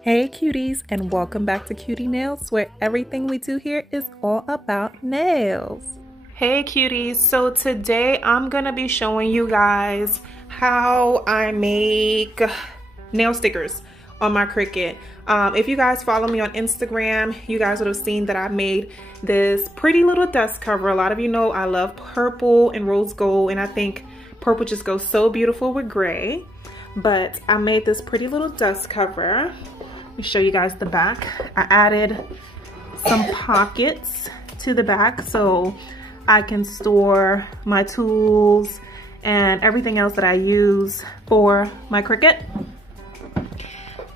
Hey cuties, and welcome back to Cutie Nails, where everything we do here is all about nails. Hey cuties, so today I'm gonna be showing you guys how I make nail stickers on my Cricut. If you guys follow me on Instagram, you guys would have seen that I made this pretty little dust cover. A lot of you know I love purple and rose gold, and I think purple just goes so beautiful with gray. But I made this pretty little dust cover. Let me show you guys the back. I added some pockets to the back so I can store my tools and everything else that I use for my Cricut.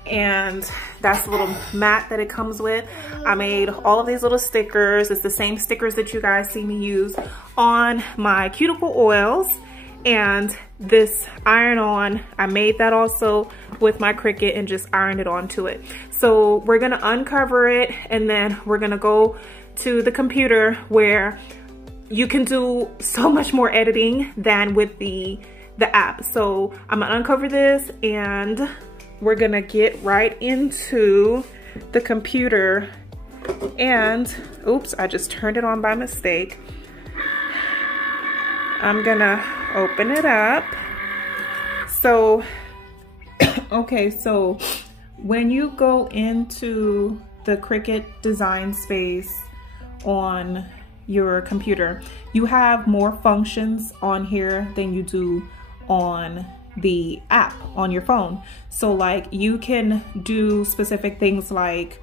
And that's the little mat that it comes with. I made all of these little stickers. It's the same stickers that you guys see me use on my cuticle oils. And this iron-on, I made that also with my Cricut and just ironed it onto it. So we're gonna uncover it, and then we're gonna go to the computer where you can do so much more editing than with the app. So I'm gonna uncover this and we're gonna get right into the computer. And oops, I just turned it on by mistake. I'm gonna open it up. So, okay, so when you go into the Cricut design space on your computer, you have more functions on here than you do on the app on your phone. So like you can do specific things like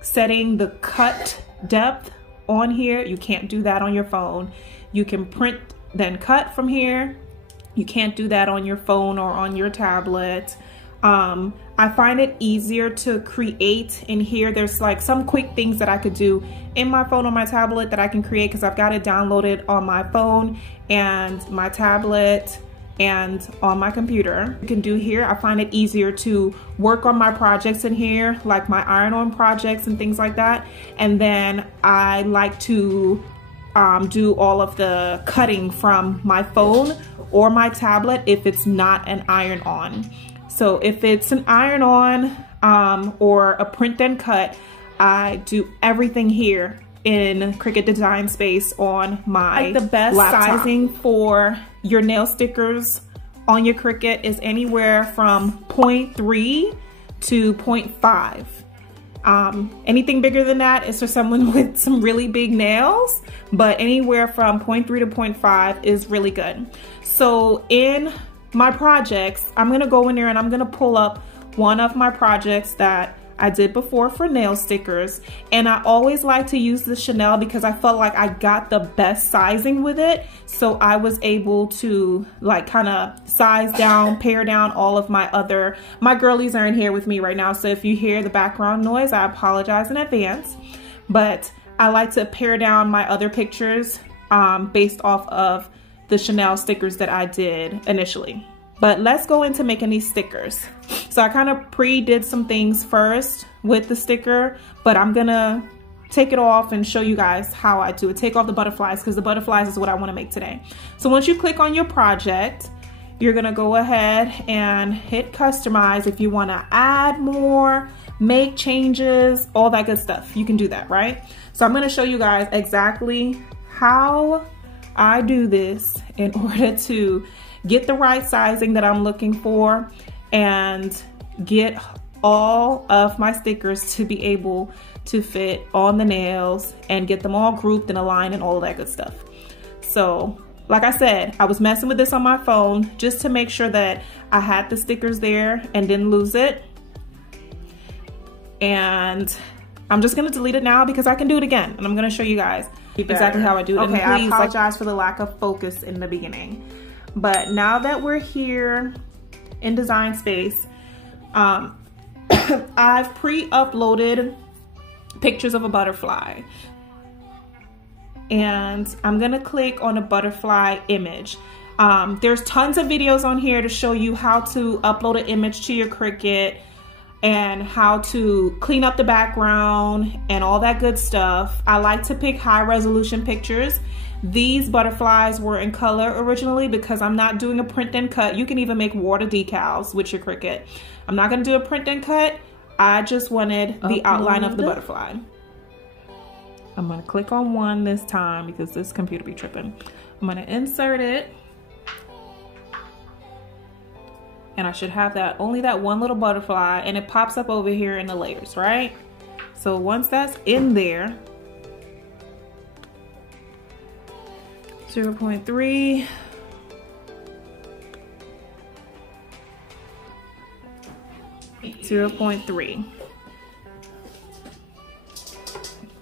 setting the cut depth on here. You can't do that on your phone. You can print then cut from here. You can't do that on your phone or on your tablet. I find it easier to create in here. There's like some quick things that I could do in my phone or my tablet that I can create because I've got it downloaded on my phone and my tablet and on my computer. You can do here. I find it easier to work on my projects in here, like my iron-on projects and things like that. And then I like to do all of the cutting from my phone or my tablet if it's not an iron-on. So if it's an iron-on or a print and cut, I do everything here in Cricut Design Space on my laptop. The best sizing for your nail stickers on your Cricut is anywhere from 0.3 to 0.5. Anything bigger than that is for someone with some really big nails, but anywhere from 0.3 to 0.5 is really good. So in my projects, I'm gonna go in there and I'm gonna pull up one of my projects that I did before for nail stickers. And I always like to use the Chanel because I felt like I got the best sizing with it. So I was able to like kind of size down, pare down all of my girlies are in here with me right now. So if you hear the background noise, I apologize in advance. But I like to pare down my other pictures based off of the Chanel stickers that I did initially. But let's go into making these stickers. So I kind of pre-did some things first with the sticker, but I'm gonna take it off and show you guys how I do it. Take off the butterflies because the butterflies is what I wanna make today. So once you click on your project, you're gonna go ahead and hit customize. If you wanna add more, make changes, all that good stuff, you can do that, right? So I'm gonna show you guys exactly how I do this in order to get the right sizing that I'm looking for and get all of my stickers to be able to fit on the nails and get them all grouped and aligned and all of that good stuff. So like I said, I was messing with this on my phone just to make sure that I had the stickers there and didn't lose it. And I'm just gonna delete it now because I can do it again, and I'm gonna show you guys exactly how I do it. Okay, I apologize for the lack of focus in the beginning. But now that we're here in Design Space, I've pre-uploaded pictures of a butterfly. And I'm gonna click on a butterfly image. There's tons of videos on here to show you how to upload an image to your Cricut and how to clean up the background and all that good stuff. I like to pick high resolution pictures These butterflies were in color originally because I'm not doing a print and cut. You can even make water decals with your Cricut. I'm not gonna do a print and cut. I just wanted the outline of the butterfly. I'm gonna click on one this time because this computer be tripping. I'm gonna insert it. And I should have that, only that one little butterfly, and it pops up over here in the layers, right? So once that's in there, 0.3,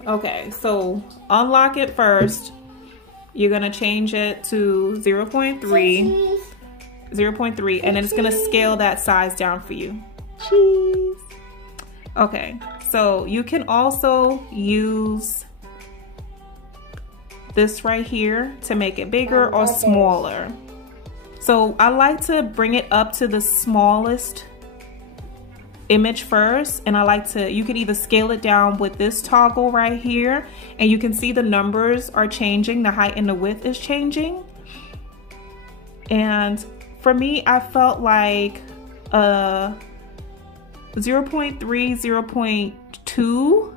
okay, so unlock it first. You're gonna change it to 0.3, and then it's gonna scale that size down for you. Cheese. Okay, so you can also use this right here to make it bigger or smaller. So I like to bring it up to the smallest image first, and I like to, you can either scale it down with this toggle right here, and you can see the numbers are changing, the height and the width is changing. And for me, I felt like 0.3, 0.2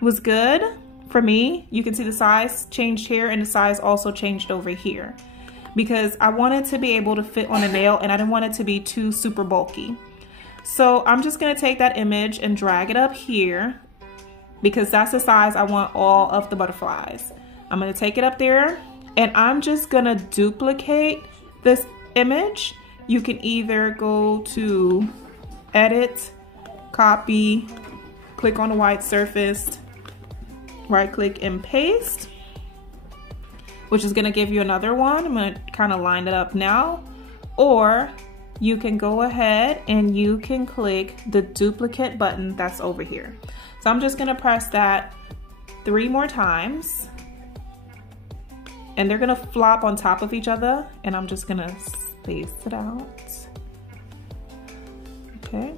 was good for me. You can see the size changed here and the size also changed over here because I wanted to be able to fit on a nail and I didn't want it to be too super bulky. So I'm just gonna take that image and drag it up here because that's the size I want all of the butterflies. I'm gonna take it up there and I'm just gonna duplicate this image. You can either go to edit, copy, click on the white surface, right click and paste, which is gonna give you another one. I'm gonna kind of line it up now. Or you can go ahead and you can click the duplicate button that's over here. So I'm just gonna press that 3 more times and they're gonna flop on top of each other, and I'm just gonna space it out. Okay,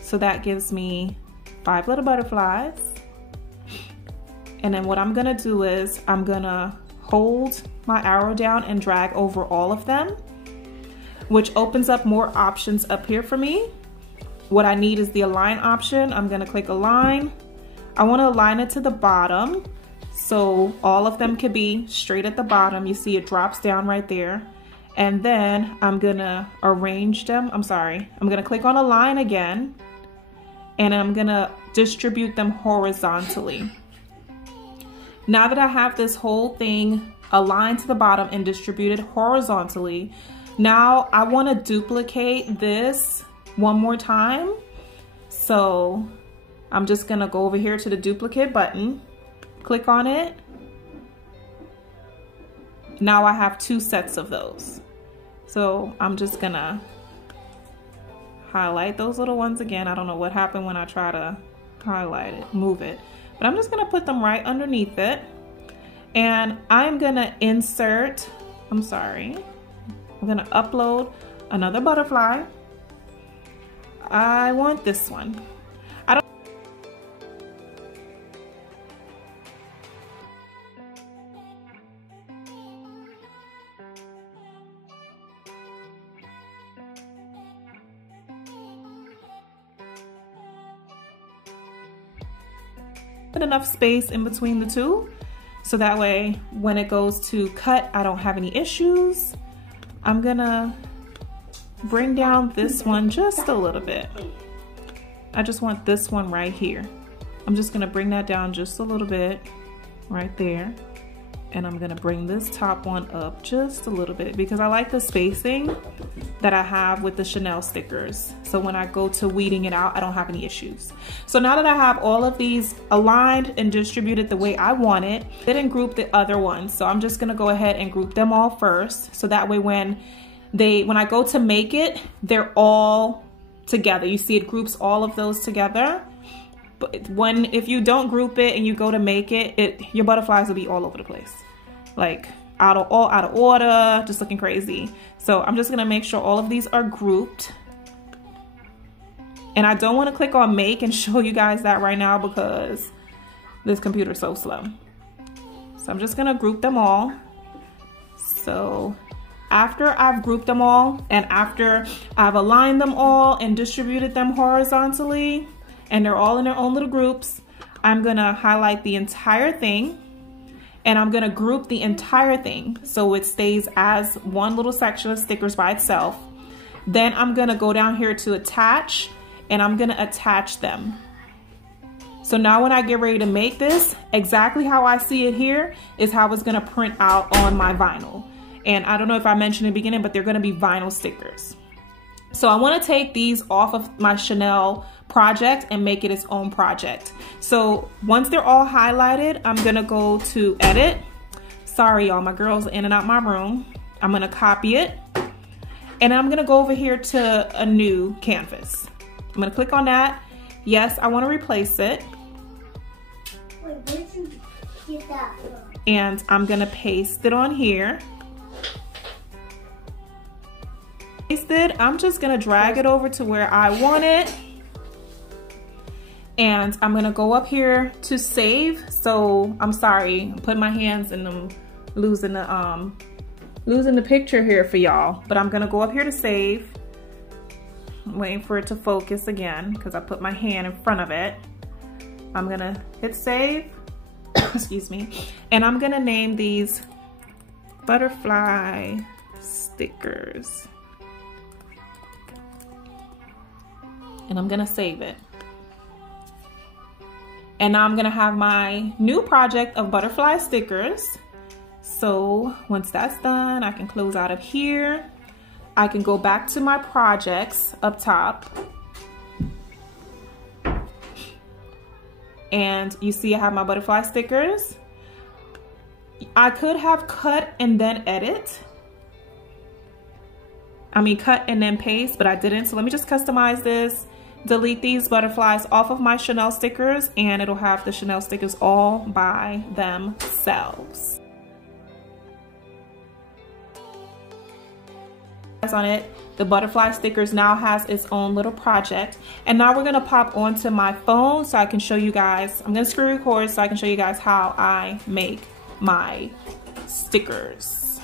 so that gives me 5 little butterflies. And then what I'm gonna do is I'm gonna hold my arrow down and drag over all of them, which opens up more options up here for me. What I need is the align option. I'm gonna click align. I wanna align it to the bottom so all of them could be straight at the bottom. You see it drops down right there. And then I'm gonna arrange them. I'm gonna click on align again, and I'm gonna distribute them horizontally. Now that I have this whole thing aligned to the bottom and distributed horizontally, now I want to duplicate this one more time. So I'm just gonna go over here to the duplicate button, click on it. Now I have 2 sets of those. So I'm just gonna highlight those little ones again. I don't know what happened when I try to highlight it, move it. But I'm just gonna put them right underneath it. And I'm gonna insert, I'm gonna upload another butterfly. I want this one. Put enough space in between the two so that way when it goes to cut I don't have any issues. I'm gonna bring down this one just a little bit. I just want this one right here. I'm just gonna bring that down just a little bit right there, and I'm gonna bring this top one up just a little bit because I like the spacing that I have with the Chanel stickers. So when I go to weeding it out, I don't have any issues. So now that I have all of these aligned and distributed the way I want it, I didn't group the other ones. So I'm just gonna go ahead and group them all first. So that way when I go to make it, they're all together. You see it groups all of those together. But if you don't group it and you go to make it, your butterflies will be all over the place. Like all out of order, just looking crazy. So I'm just gonna make sure all of these are grouped. And I don't wanna click on make and show you guys that right now because this computer is so slow. So I'm just gonna group them all. So after I've grouped them all and after I've aligned them all and distributed them horizontally and they're all in their own little groups, I'm gonna highlight the entire thing and I'm gonna group the entire thing so it stays as one little section of stickers by itself. Then I'm gonna go down here to attach and I'm gonna attach them. So now when I get ready to make this, exactly how I see it here is how it's gonna print out on my vinyl. And I don't know if I mentioned in the beginning, but they're gonna be vinyl stickers. So I wanna take these off of my Chanel project and make it its own project. So once they're all highlighted, I'm gonna go to edit. Sorry y'all, my girl's in and out my room. I'm gonna copy it. And I'm gonna go over here to a new canvas. I'm gonna click on that. Yes, I wanna replace it. Wait, where did you get that from? And I'm gonna paste it on here. Paste it, I'm just gonna drag it over to where I want it. And I'm gonna go up here to save. So I'm sorry, I'm putting my hands in them, losing the picture here for y'all. But I'm gonna go up here to save. I'm waiting for it to focus again because I put my hand in front of it. I'm gonna hit save, excuse me. And I'm gonna name these butterfly stickers. And I'm gonna save it. And now I'm gonna have my new project of butterfly stickers. So once that's done, I can close out of here. I can go back to my projects up top. And you see I have my butterfly stickers. I could have cut and then edit. I mean cut and then paste, but I didn't. So let me just customize this. Delete these butterflies off of my Chanel stickers and it'll have the Chanel stickers all by themselves. On it, the butterfly stickers now has its own little project. And now we're gonna pop onto my phone so I can show you guys. I'm gonna screen record so I can show you guys how I make my stickers.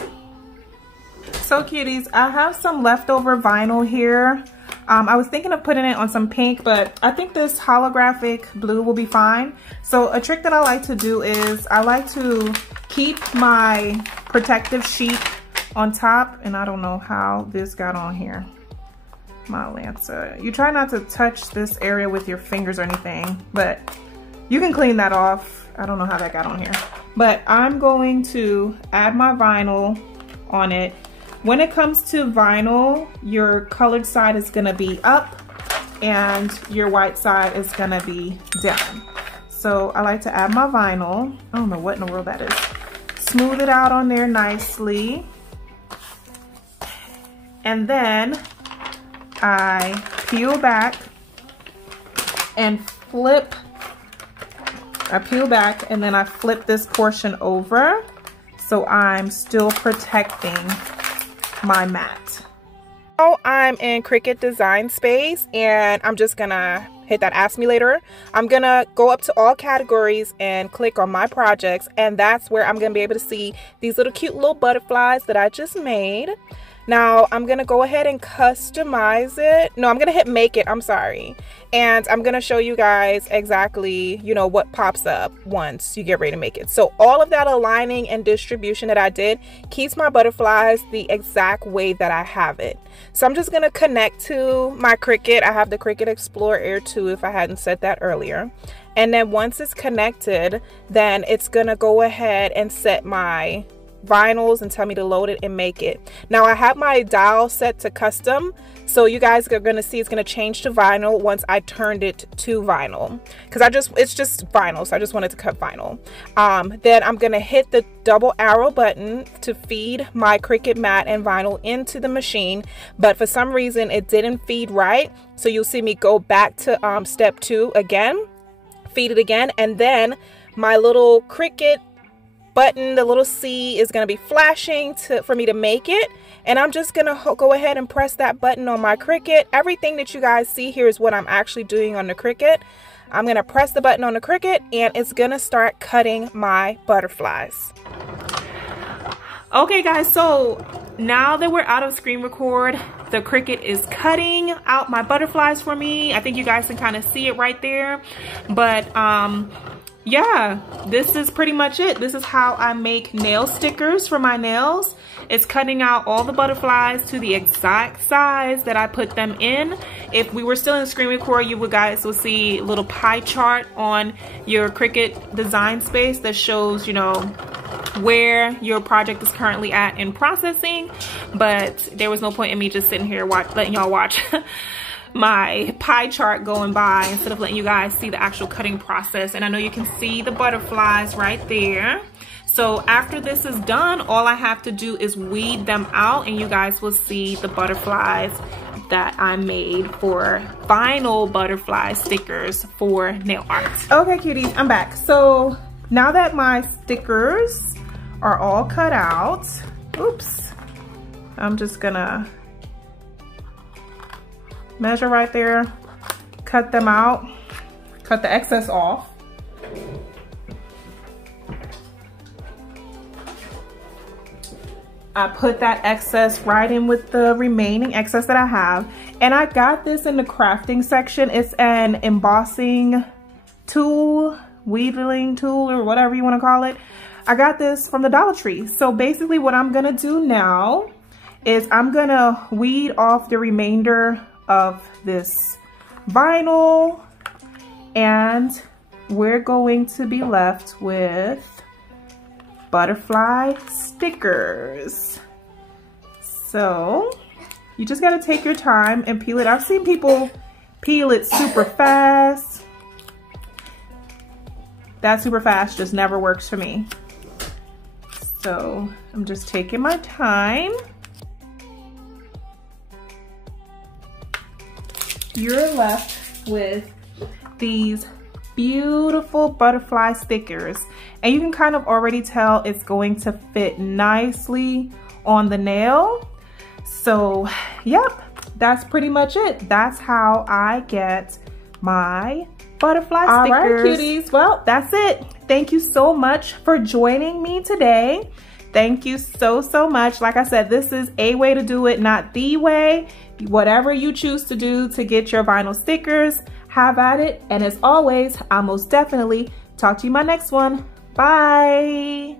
So cuties, I have some leftover vinyl here. I was thinking of putting it on some pink, but I think this holographic blue will be fine. So a trick that I like to do is I like to keep my protective sheet on top, and I don't know how this got on here. My Lancer. You try not to touch this area with your fingers or anything, but you can clean that off. I don't know how that got on here. But I'm going to add my vinyl on it. When it comes to vinyl, your colored side is gonna be up and your white side is gonna be down. So I like to add my vinyl. I don't know what in the world that is. Smooth it out on there nicely. And then I peel back and flip. I peel back and then I flip this portion over so I'm still protecting my mat. Now I'm in Cricut Design Space and I'm just gonna hit that Ask Me Later. I'm gonna go up to all categories and click on my projects, and that's where I'm gonna be able to see these little cute little butterflies that I just made. Now I'm gonna go ahead and customize it. No, I'm gonna hit make it, I'm sorry. And I'm gonna show you guys exactly, you know, what pops up once you get ready to make it. So all of that aligning and distribution that I did keeps my butterflies the exact way that I have it. So I'm just gonna connect to my Cricut. I have the Cricut Explorer Air 2 if I hadn't said that earlier. And then once it's connected, then it's gonna go ahead and set my vinyls and tell me to load it and make it. Now I have my dial set to custom, so you guys are gonna see it's gonna change to vinyl once I turned it to vinyl, because it's just vinyl, so I just wanted to cut vinyl. Then I'm gonna hit the double arrow button to feed my Cricut mat and vinyl into the machine, but for some reason it didn't feed right, so you'll see me go back to step 2 again, feed it again, and then my little Cricut button, the little C, is going to be flashing for me to make it, and I'm just going to go ahead and press that button on my Cricut. Everything that you guys see here is what I'm actually doing on the Cricut. I'm going to press the button on the Cricut and it's going to start cutting my butterflies. Okay guys, so now that we're out of screen record, the Cricut is cutting out my butterflies for me. I think you guys can kind of see it right there. But yeah, this is pretty much it. This is how I make nail stickers for my nails. It's cutting out all the butterflies to the exact size that I put them in. If we were still in screen record, you guys will see a little pie chart on your Cricut design space that shows, you know, where your project is currently at in processing. But there was no point in me just sitting here letting y'all watch my pie chart going by instead of letting you guys see the actual cutting process. And I know you can see the butterflies right there. So after this is done, all I have to do is weed them out and you guys will see the butterflies that I made for vinyl butterfly stickers for nail art. Okay cuties, I'm back. So now that my stickers are all cut out, oops, I'm just gonna measure right there, cut them out, cut the excess off. I put that excess right in with the remaining excess that I have. And I got this in the crafting section. It's an embossing tool, wheedling tool, or whatever you want to call it. I got this from the Dollar Tree. So basically what I'm gonna do now is I'm gonna weed off the remainder of this vinyl, and we're going to be left with butterfly stickers. So you just gotta take your time and peel it. I've seen people peel it super fast. That super fast just never works for me. So I'm just taking my time. You're left with these beautiful butterfly stickers, and you can kind of already tell it's going to fit nicely on the nail. So yep, that's pretty much it. That's how I get my butterfly stickers. All right cuties, well that's it. Thank you so much for joining me today. Thank you so much. Like I said, this is a way to do it, not the way. Whatever you choose to do to get your vinyl stickers, have at it. And as always, I'll most definitely talk to you in my next one. Bye.